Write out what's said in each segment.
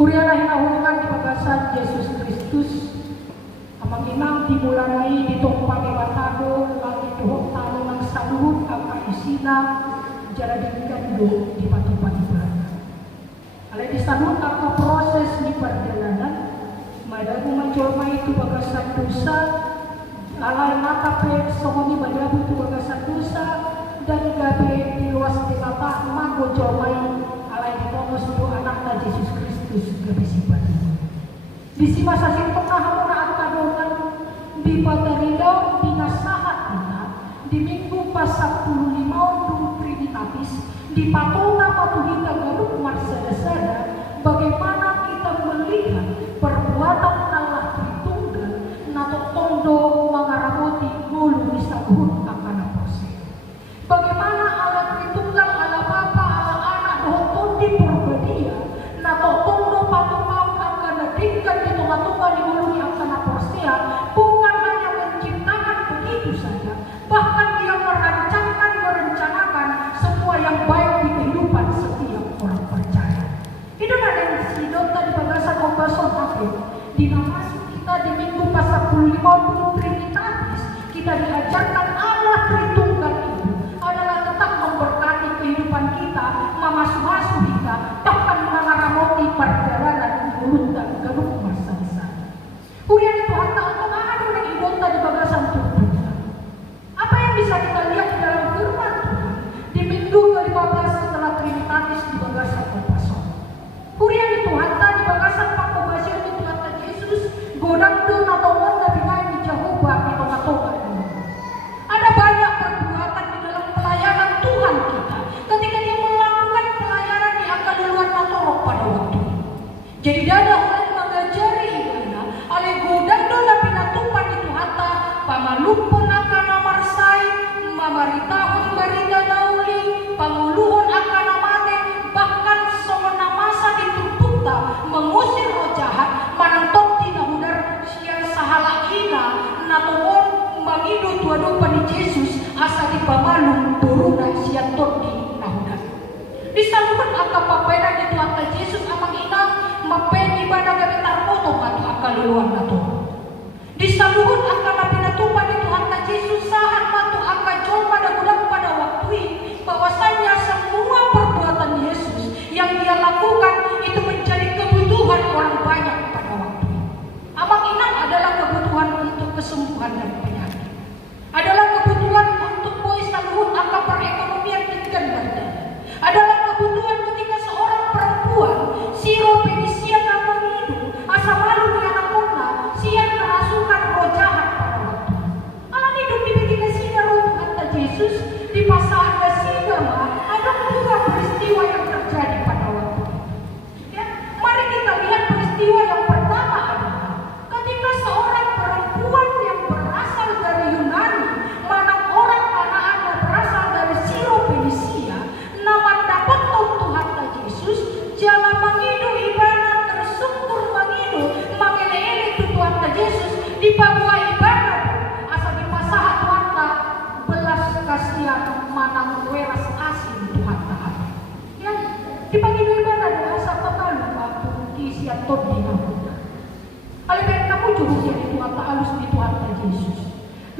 Kuriana hinahulungan di pagasan Yesus Kristus amang inang dimulai ditumpang ibatado lagi dohok talo ng saluhut ang kaisina jaradin gando di patupan ibadah. Alay di saluhut ang proses ni perjalanan madagu mencolma itu bagasan dosa alay matape songoni madagu itu bagasan dosa dan gabe di luas di mata mago jolmai alay ditongos itu anakna Yesus Kristus gabe sifat di si masa tengah muna at kadongan di Patarino dinasahat kita di minggu pasal 15 dulu Trinitatis di patuna patuhita garuk marsada-sada bagaimana kita melihat perbuatan Allah Tritunggal nato tondo mangaramoti gulu isaguhut akan proses. Bagaimana Allah Tritunggal Allah Bapa Allah Anak dohon di perbedia nato tondo patumau akan tinggal di tengah-tengah di gulu akan prosesnya bukan hanya menciptakan begitu saja, bahkan Dia merancangkan merencanakan semua yang baik di kehidupan setiap orang percaya. Itu ada yang sidot tadi bagasan obason apa? Di nama kita di minggu pasal 15 Trinitatis kita diajarkan Allah Tritunggal itu adalah tetap memberkati kehidupan kita, memasuh kita, bahkan mengaramoti perjalanan mulut dan garuk masa-masa. Kemudian itu harta untuk ada yang ibonta di bagasan Tuhan. Apa yang bisa kita lihat di dalam firman Tuhan di minggu ke-15 setelah Trinitatis di bagasan Obason. Kemudian itu harta di bagasan Pakobasyon itu harta Yesus godang doon atau wanda binay di Jehovah di tengah-tengah. Ada banyak perbuatan di dalam pelayanan Tuhan kita ketika Dia melakukan pelayanan di akan luar natorok pada waktu itu. Jadi dada oleh mengajari ibadah oleh godang doon pinatupan itu harta pamalupon akan namarsay mamaritahon barida nauli panguluhon akan namate bahkan songon namasa ditupukta mengusir roh jahat manantok tinahudar siya sahalakina natuon mangido tuadupan ni Jesus asa di pamalung turuna siya todi nahudar. Di salukan angka paperan itu angka Jesus amang inang mapen ibadah gabitar potong atau angka luar nato. Di salukan angka napinatupan itu angka Jesus sahat matu angka jolma dagulang pada waktu ini bahwasanya semua perbuatan Yesus yang Dia lakukan itu menjadi kebutuhan orang banyak pada waktu ini. Amang inang adalah kebutuhan untuk kesembuhan dan penyakit. Adalah kebutuhan untuk boy saluhut angka perekonomian tinggal badan. Adalah kebutuhan ketika seorang perempuan siro penisia kampung hidup asa malu di anak muna siang kerasukan roh jahat pada waktu alam hidup di ketika singa roh kata Yesus di pasal Sigama ada dua peristiwa yang terjadi pada waktu itu. Ya, mari kita lihat peristiwa yang pertama adalah ketika seorang perempuan yang berasal dari Yunani mana orang Kanaan yang berasal dari Siro Fenisia nama dapat Tuhan Yesus jalan mengidu ibadah tersungkur mengidu mengele-ele Tuhan Yesus di pagua ibadah asal di pasahat warta belas kasihan manang weras asin Tuhan Tahan ya di pagua ibadah dan asal pemalu waktu kisian todi namuda alibet kamu juga jadi Tuhan Ta'alus di Tuhan Yesus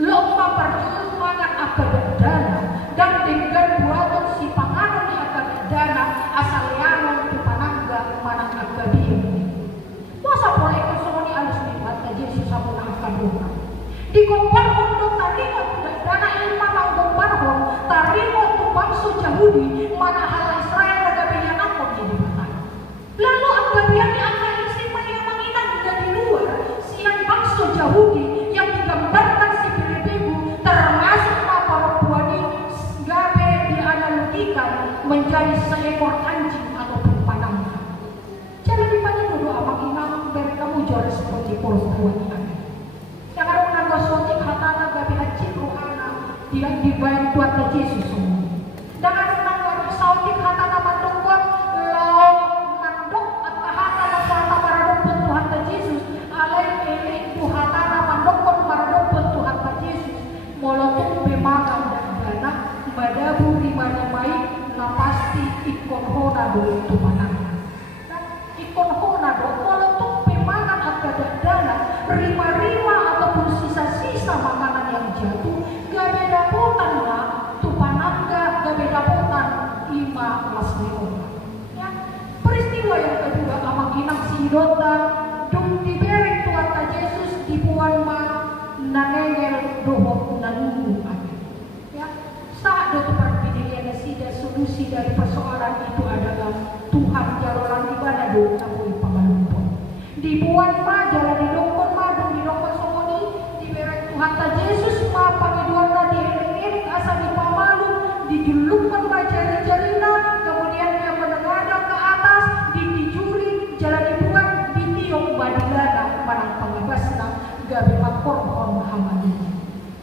lomba perjuangan akadana dan dengan buatan si panganan di akadana asal yanon di panangga manang akadiyah masa boleh kesoni alus di Tuhan Yesus sabun akadana di komparhon do tarimo dana ilma tang komparhon tarimo tu bangsa Yahudi mana hal Israel nagabihan ako di mata lalu agabihan ni akan istimewa yang menginang dari luar siang bangsa Yahudi yang digambarkan si Filipibu termasuk perempuan ini gabe dianalogikan menjadi seekor anjing ataupun panangga. Jangan dipanggil dulu amang inang dari kamu juara seperti perempuan ini. Yang ada menangga sotik hatana gabe hajib rohana yang dibayang Tuhan Yesus semua. Dan ada menangga sotik hatana mandokot lau mandok atau hatana pata maradokot Tuhan Yesus alai ele itu hatana mandokot maradokot Tuhan Yesus molotung bemagang dan dana badabu rimani baik na pasti ikon hona do itu manang. Ikon hona do walaupun pemangan agak dana rima-rima ataupun sisa-sisa makanan yang jatuh gak beda potan lah tu panangga gak beda potan 15 orang ya. Peristiwa yang kedua amang inang sidota dung diberek Tuhan Yesus dibuan ma nanengel dohok nanunggu ya. Saat do perpilihan sida solusi dari persoalan itu adalah Tuhan jalan di mana do tahu pabalumpon dibuat ma jalan di dokon ma dung di dokon somoni diberek Tuhan Yesus ma pangiduana dieling-eling asa di pamalu dijulukkan ma jari-jarina kemudian dia menengadah ke atas ditijuri jalan dibuat ditiup badilana manang pangibasna gabe makor on hamadi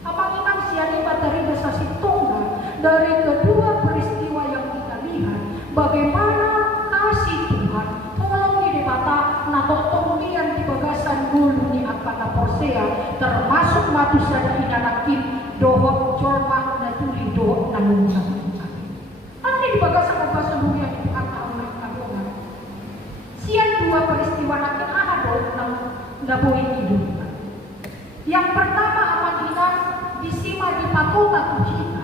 amang inang siani materi desa sitonga dari kedua peristiwa yang kita lihat bagaimana kasih Tuhan tolong di mata natotongdian di bagasan gulu ni akan naporsea termasuk matu sada inanakin dohok jorma natuli dohok nanunga ani di bagasan dunia itu akan kadongan sian dua peristiwa nakin ahado nang naboi hidup. Yang pertama amat inang disimak di fakultas kita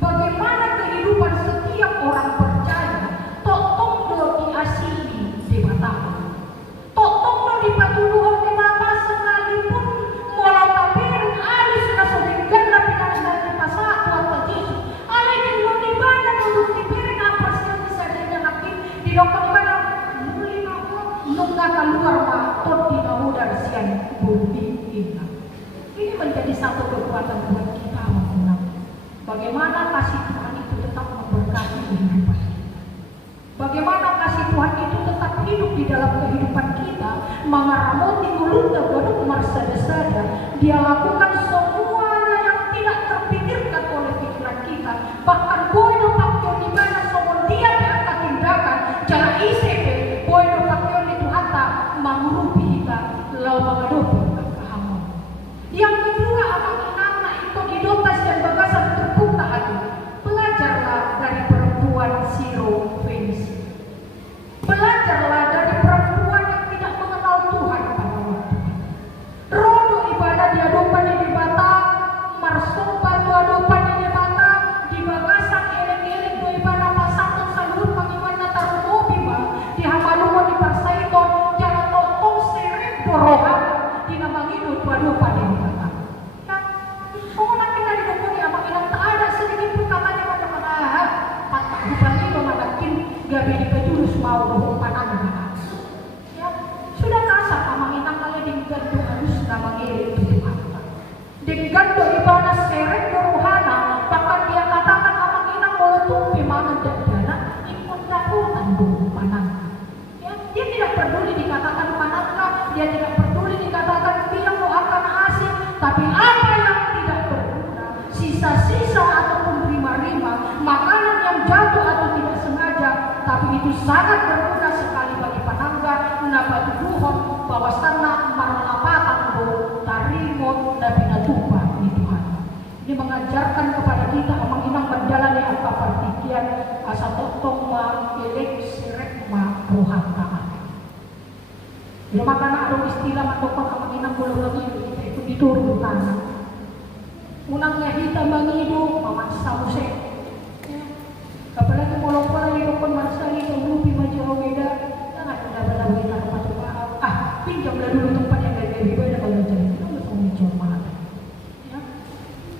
bagaimana kehidupan setiap orang percaya totong do diasili di mata totong do di patuluhan di mata sekalipun mola tapirin alis na sobinggan na pinansan di pasat Tuhan Yesus alay di lo di mana untuk dipirin apa sih bisa dinyakin di dokter mana muli ako nung keluar ma tot di dari sian budi ina. Ini menjadi satu kekuatan buat kita mengenal bagaimana kasih Tuhan itu tetap memberkati kehidupan kita. Bagaimana kasih Tuhan itu tetap hidup di dalam kehidupan kita. Mengaramoti mulutnya godok marsada-sada. Dia lakukan semuanya yang tidak terpikirkan oleh pikiran kita. Bahkan boy pakyo di mana somon dia beaka tindakan cara ICP boy pakyo itu hata mengurupi kita lau mengadopi. Yang kedua anak anak itu didotas dan bagasan terbuka hati. Belajarlah dari perempuan Siro Fenisi. Belajarlah dari perempuan yang tidak mengenal Tuhan pada waktu itu. Rodo ibadah diadopan di bata, marsumpa tu adopan di bata, di bagasan elek-elek do ibadah pasangan salur pangimana taruh bima, di hamalumon di parsaiton, jangan totong serem porohan, di namang itu tu adopan di bata. Gabi dikejurus mau rohong panang ya sudah kasar amang inang kali dengan doa harus nama ngiri itu Tuhan dengan doa ibadah seret rohana bahkan dia katakan amang inang boleh tumpi mangan dan dana ikut daputan doa panang ya dia tidak peduli dikatakan panangkah dia tidak peduli dikatakan dia mau akan asing tapi apa yang tidak berguna sisa-sisa ataupun rima-rima makanan yang jatuh atau tidak sengaja tapi itu sangat berguna sekali bagi panangga nabatu duhon bahwasanna marlapatan do tarimo nabi natuba di Tuhan. Ini mengajarkan kepada kita amang inang menjalani apa partikian asa totong ma elek sirek ma rohan taat. Bila makana ada istilah matokon amang inang bolong lagi kita itu diturun tanah. Unangnya kita mangidu mamaksa musik. Apalagi mau pala di dokon marsali kemupi macam beda jangan benar-benar kita patut pinjamlah dulu tempat yang lebih beda kalau jadi kita langsung mencoba mana ya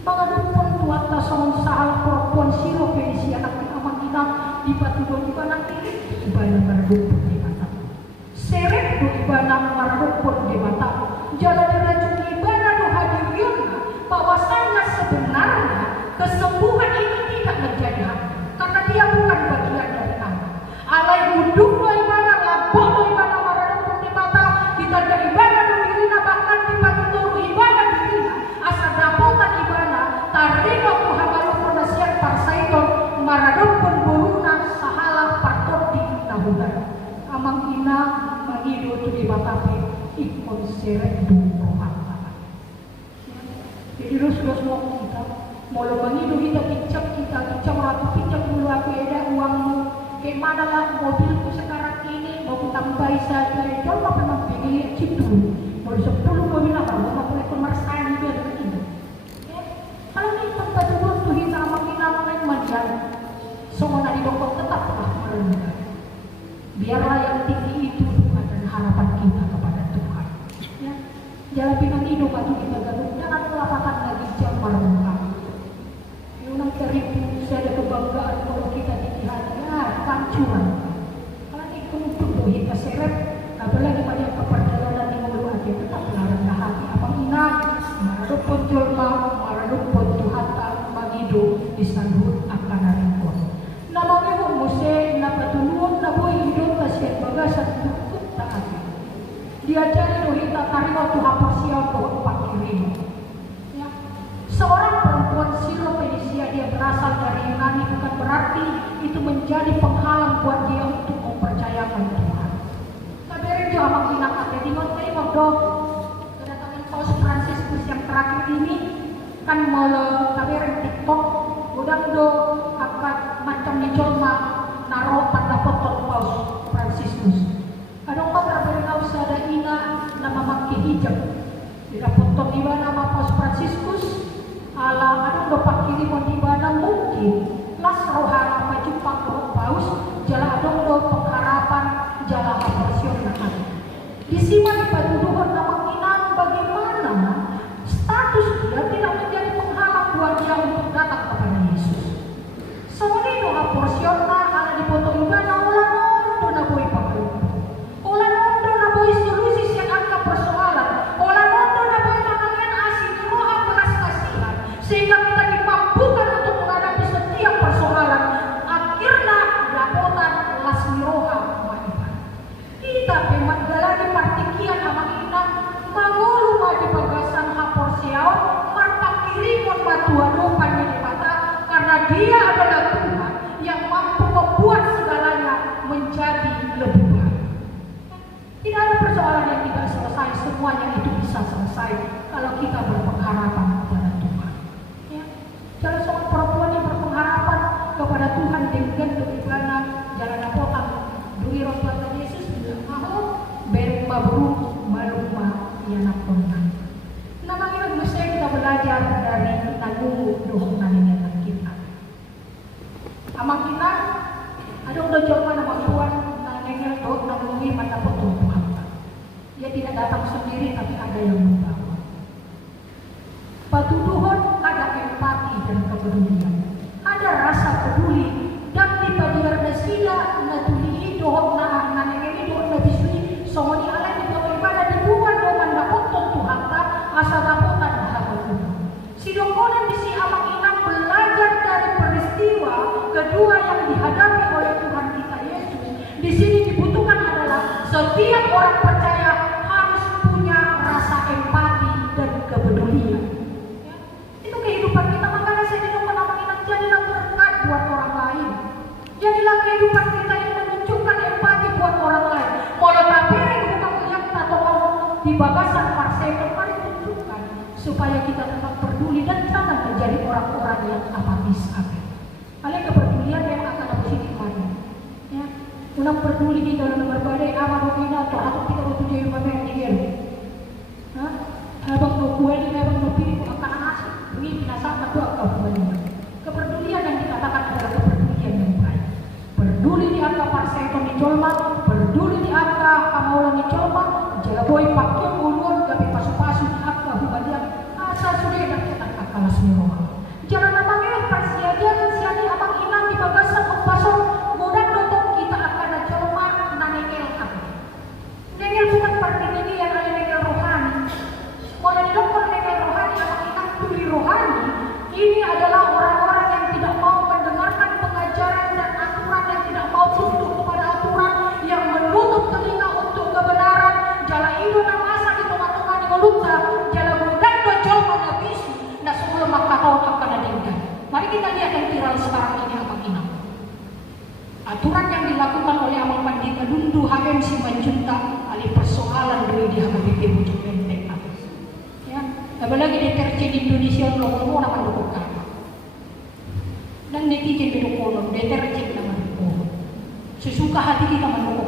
pangadupon tuata somon saal perempuan Siro Fenisi anak amang kita di batu di panang kiri supaya meredupon di mata seret do ibana meredupon di mata jalan-jalan juga ibana do hadirin bahwasannya sebenarnya kesembuhan itu tidak menjadi hak karena dia bukan bagian dari Allah. Alai gudung do ibana labok do ibana maradupun di mata kita dari ibana do dirina bahkan di batu turu ibana dirina asa dapotan ibana tarino kuhamalupun nasian parsaiton maradupun buruna sahala partot di nahudan amang ina mangido tu di batapi ikon seret do rohan. Jadi terus mau kita mau mangido kita kicap ratu pinjam dulu aku ada uangmu kemana lah mobilku sekarang ini mau tambah saja itu apa memang pilih itu mau 10 mau bilang mau boleh pemersahan juga dengan ini. Kalau ini tempat dulu tuh kita makin main manjang, semua nadi dokter tetaplah merendah. Biarlah yang tinggi itu Tuhan dan harapan kita kepada Tuhan. Ya, jalan pinang hidup atau kita gaduh, jangan melapatkan lagi jam malam. Yang keribu, saya ada kebanggaan kalau kita dilihat, ya pancuran. Kalau ini untuk kita seret, apalagi banyak perjalanan yang melalui hati, tetaplah rendah hati. Apa ingat, maradupun julma, maradupun Tuhan tak magido disambut akan hari pun. Namanya pun muse, napatulun, naboy hidup kasihan bagasan tukut tak ada. Diajari dohita tarima Tuhan persiaw dohut pakirim. Seorang perempuan Siro-Fenisia, dia berasal dari Yunani, bukan berarti itu menjadi penghalang buat dia untuk mempercayakan Tuhan. Kabarin juga mengingat ada di Montaigne dong. Kedatangan Paus Fransiskus yang terakhir ini kan mulai kabarin TikTok, udah do akan macam dicolma naruh pada foto Paus Fransiskus. Ada orang kabarin usah ada ina nama maki hijab. Tidak foto di mana nama Paus Fransiskus. Ala ada dopak kiri mau di mana mungkin las rohana majumpa ke paus jala adong do pengharapan jala operasional. Di sini patuduhan nama inang bagaimana status dia tidak menjadi penghalang buat dia untuk datang kepada Yesus. Soalnya do operasional ala di foto ibana ulang ondo na boy pakai. Ulang ondo na boy solusi yang angka persoalan. Ulang ondo na boy tangan asing roh belas kasihan. Sehingga kita dimampukan untuk menghadapi setiap persoalan. Akhirnya laporan las miroha maiban. Kita pemandalani partikian amang inang mangulu di bagasan hapor siao marpakirimon matuado panilipata karena dia adalah Tuhan yang mampu membuat segalanya menjadi lebih baik. Tidak ada persoalan yang tidak selesai, semuanya itu bisa selesai kalau kita berpengharapan kepada Tuhan. Jalan seorang perempuan yang berpengharapan kepada Tuhan dengan bagaimana jalan apotan duri rombongan Yesus bilang mau bermabruk maluma yang nakongan. Namanya mesti kita belajar dari nanggung dohongan nenek kita. Amang kita ada udah jauh nama Tuhan nenek doh nanggungi mana betul Tuhan. Dia tidak datang sendiri tapi ada yang membawa. Patuduhon ada empati dan kepedulian, ada rasa peduli dan di bagian sila natulihi dohok na nanengeni dohok na bisui somoni alai di bagaimana dibuat doh mandapot Tuhan tak asal dapotan hahaha. Si dongkonan di si amang inang belajar dari peristiwa kedua yang dihadapi oleh Tuhan kita Yesus. Di sini dibutuhkan adalah setiap orang percaya harus punya rasa empati dan kepedulian. Kehidupan kita, makanya saya didoakan amang inang jadilah berkat buat orang lain. Jadilah kehidupan kita yang menunjukkan empati buat orang lain. Kalau tapi bukan melihat atau di bagasan parsekel, mari tunjukkan supaya kita tetap peduli dan jangan menjadi orang-orang yang apatis. Kalian kepedulian yang akan habis ini mana? Ya, unang peduli di dalam berbadai amal bina atau aku tidak butuh jadi mana yang digel. Hah? Abang mau kue ini, abang mau pilih akan nasi. Ini binasa atau kepedulian. Kepedulian yang dikatakan adalah kepedulian yang baik. Peduli di angka parseton di colma, peduli di angka kamaulan di colma, jaga boy pakai ulun gabi pasu-pasu di angka hubadian asal sudah dan kita kalah semua. Jangan namanya persiajan siani abang inang di bagasan pasok mudah dotok kita akan colma nanengel apa. Nengel bukan pertinian ada nengel rohani. Kalau didokter nengel rohani abang inang tuli rohani. Ini adalah orang-orang yang tidak mau mendengarkan pengajaran dan aturan, yang tidak mau tunduk kepada aturan, yang menutup telinga untuk kebenaran. Jalan itu yang masa di tengah-tengah di melukta, jalan mudah dojol menabisu. Nah sebelum maka tahun akan ada indah. Mari kita lihat yang viral sekarang ini abang inang. Aturan yang dilakukan oleh Amang Pandita Dundu HM si Manjunta alih persoalan dari dia HPP untuk benteng atas. Ya, apalagi deterjen Indonesia ngomong nama dokukan. Dan netizen berdukung deterjen nama dokukan. Sesuka hati kita mendukung.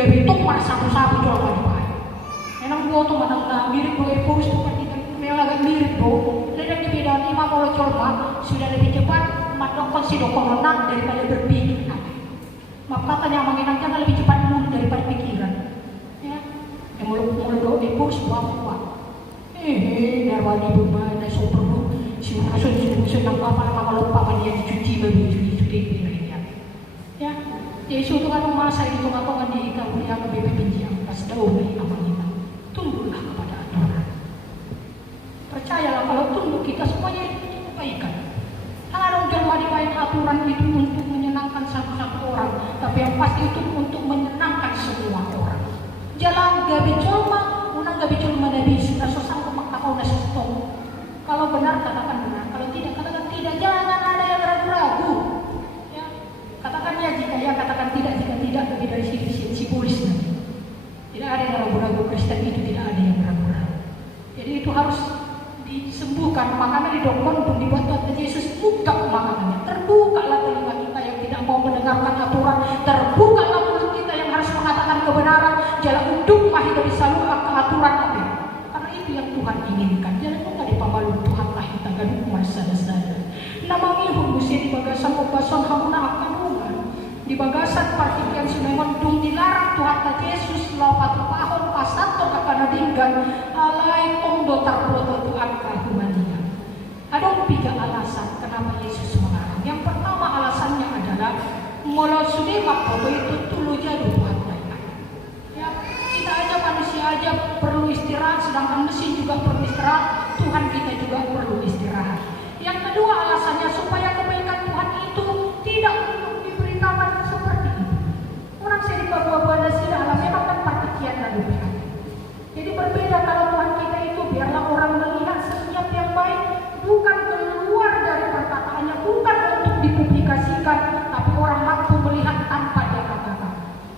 gabitung marsabu-sabu jual padi-padi. Enang buat tuh manang mirip boleh purus tuh kan memang agak mirip bro. Lihat beda lima mulai colma sudah lebih cepat madokon si dokon renang daripada berpikir. Maaf katanya mengenang jangan lebih cepat dulu daripada pikiran. Ya, yang mulut purus buang-buang. Darwani bermain so perlu si musuh yang apa kalau papan dia dicuci baju cuci ya Yesus itu kan masa itu ngapain di kamu yang bebek pinjam pas tahu dari apa kita tunduklah kepada aturan. Percayalah kalau tunduk kita semuanya itu kebaikan. Kalau jangan dimain aturan itu untuk menyenangkan satu orang, tapi yang pasti itu untuk menyenangkan semua orang. Jalan gabi cuma, unang gabi cuma nabi sudah sosang kemakau nasi stong. Kalau benar katakan benar, kalau tidak katakan tidak. Jangan ada yang ragu-ragu. Ya, katakan ya jika ya, katakan tidak jika tidak. Lebih dari si polis nanti. Tidak ada yang ragu-ragu. Kristen itu tidak ada yang ragu-ragu. Jadi itu harus disembuhkan. Makanya di dokon pun dibuat Tuhan Yesus buka makanannya. Terbukalah telinga kita yang tidak mau mendengarkan aturan. Terbukalah mulut kita yang harus mengatakan kebenaran. Jalan unduk mah hidup selalu aturan apa? Karena itu yang Tuhan inginkan. Jangan lupa di pamalu Tuhan lah kita gaduh masa-masa. Namanya humusi di bagasan obasan hamuna akan uman. Di bagasan partikian Sulemon dung dilarang Tuhan Yesus lapat pahon pasator akan adinggan alai tondo tarploto Tuhan kahumania. Ada 3 alasan kenapa Yesus melarang. Yang pertama alasannya adalah mulau sudah foto itu tulu jadu Tuhan lain. Ya, kita aja manusia aja perlu istirahat, sedangkan mesin juga perlu istirahat. Tuhan kita juga perlu istirahat. Yang kedua alasannya supaya kebaikan Tuhan itu tidak untuk diberitakan seperti itu. Orang seri buah-buah dan alam memang kan partikian lalu pihak. Jadi berbeda kalau Tuhan kita itu biarlah orang melihat setiap yang baik bukan keluar dari perkataannya, bukan untuk dipublikasikan, tapi orang mampu melihat tanpa dia katakan.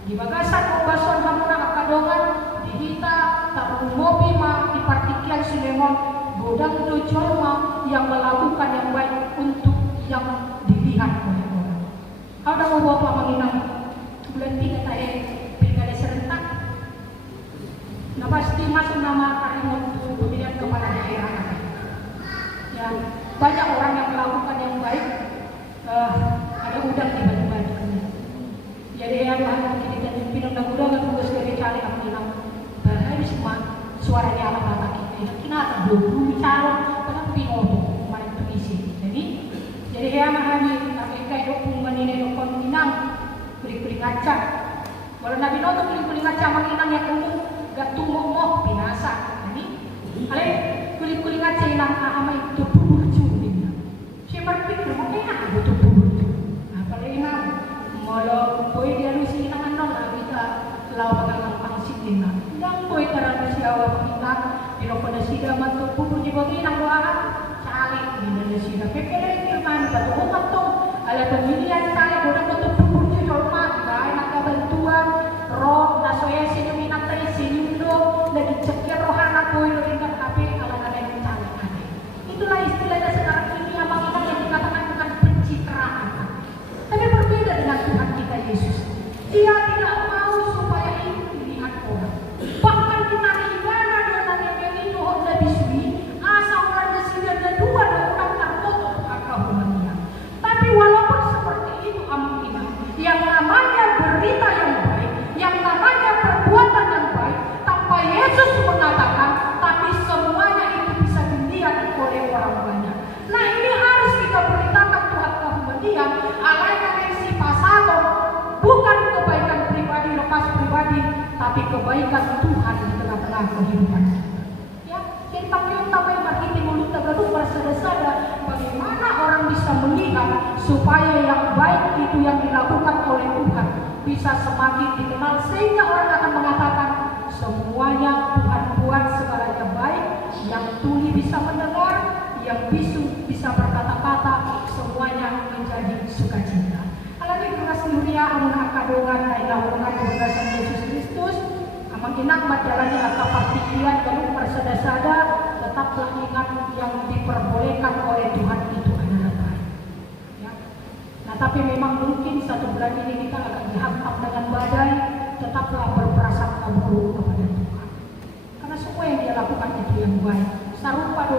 Di bagasan obason hamuna akadongan di kita taruh mobil di partikian Sulemon godang dojolma yang melakukan yang baik untuk yang dilihat oleh orang. Ada mau bawa menginang bulan 3 tahe pilkada serentak. Nah pasti masuk nama Karimun pemilihan kepala daerah. Ya, banyak orang yang melakukan yang baik. Ada udang di batu-batu. Jadi yang kita pinang dan udang kan tugas dari cari aku bilang bahaya semua suaranya anak-anak kita. Kenapa 20 calon kenapa pinoto kemarin pengisi. Jadi yang kami mereka itu menilai dokon minang kulit-kulit ngaca. Kalau Nabi Noto kulit-kulit ngaca menginang yang umum gak tunggu binasa. Jadi ale kulit-kulit ngaca inang ama itu bubur cumi. Saya berpikir mungkin ada tuh bubur cumi. Apalagi inang kalau boy dia lusi inang non kita lawan dengan pangsit inang. Yang boy karena siawa kita di pada sida mantu bubur juga inang doaan cari di dalam sida kekele firman batu umat tuh ada pemilihan cari udah tutup bubur juga mati enak bantuan roh nasoya sini minat tadi sinyundo lagi cekir rohana boy ringan HP kalau ada yang cari itulah istilahnya sekarang ini yang mengingat yang dikatakan bukan pencitraan tapi berbeda dengan Tuhan kita Yesus. Dia tidak mau supaya itu dilihat orang. Bahkan kita ibadah dengan yang itu sudah bisui asal orang sudah ada 2 orang terfoto akahumania. Tapi walaupun seperti itu amanah yang namanya berita yang baik, yang namanya perbuatan yang baik, tanpa Yesus mengatakan, tapi semuanya itu bisa dilihat oleh orang banyak. Nah ini harus kita beritakan Tuhan kahumania, alaikan si pasator, bukan kebaikan pribadi lepas pribadi, tapi kebaikan Tuhan di tengah-tengah kehidupan kita. Ya, jadi pakai utama yang berhenti mulut tergaduh bersada-sada, bagaimana orang bisa melihat supaya yang baik itu yang dilakukan oleh Tuhan bisa semakin dikenal sehingga orang akan mengatakan semuanya Tuhan buat segalanya baik, yang tuli bisa mendengar, yang bisu bisa berkata-kata, semuanya menjadi sukacita. Alami keras dunia amun akadongan ilahungan berdasar Yesus Kristus amang inak majalani atau partikian lalu bersada-sada tetaplah ingat yang diperbolehkan oleh Tuhan itu adalah baik. Ya. Nah tapi memang mungkin 1 bulan ini kita akan dihantam dengan badai, tetaplah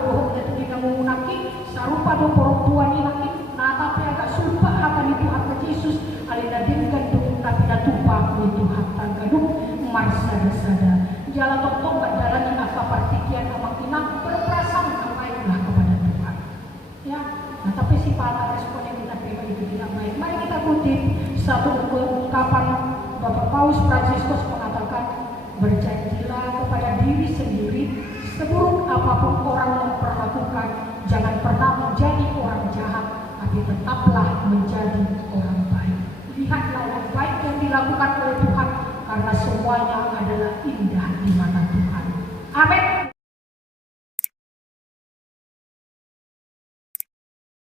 dohong itu dinangungunaki sarupa do perempuan inaki nah tapi agak sumpah akan itu hak Yesus alina dengan dohong tapi natupa itu hak tanggadung marsada-sada jalan tok dalam yang apa partikian amang inang berprasangka baiklah kepada Tuhan ya. Nah tapi si pada respon yang kita terima itu tidak baik. Mari kita kutip satu ungkapan Bapak Paus Fransiskus mengatakan, berjanjilah kepada diri sendiri seburuk apapun orang memperlakukan, jangan pernah menjadi orang jahat, tapi tetaplah menjadi orang baik. Lihatlah yang baik yang dilakukan oleh Tuhan, karena semuanya adalah indah di mata Tuhan. Amin.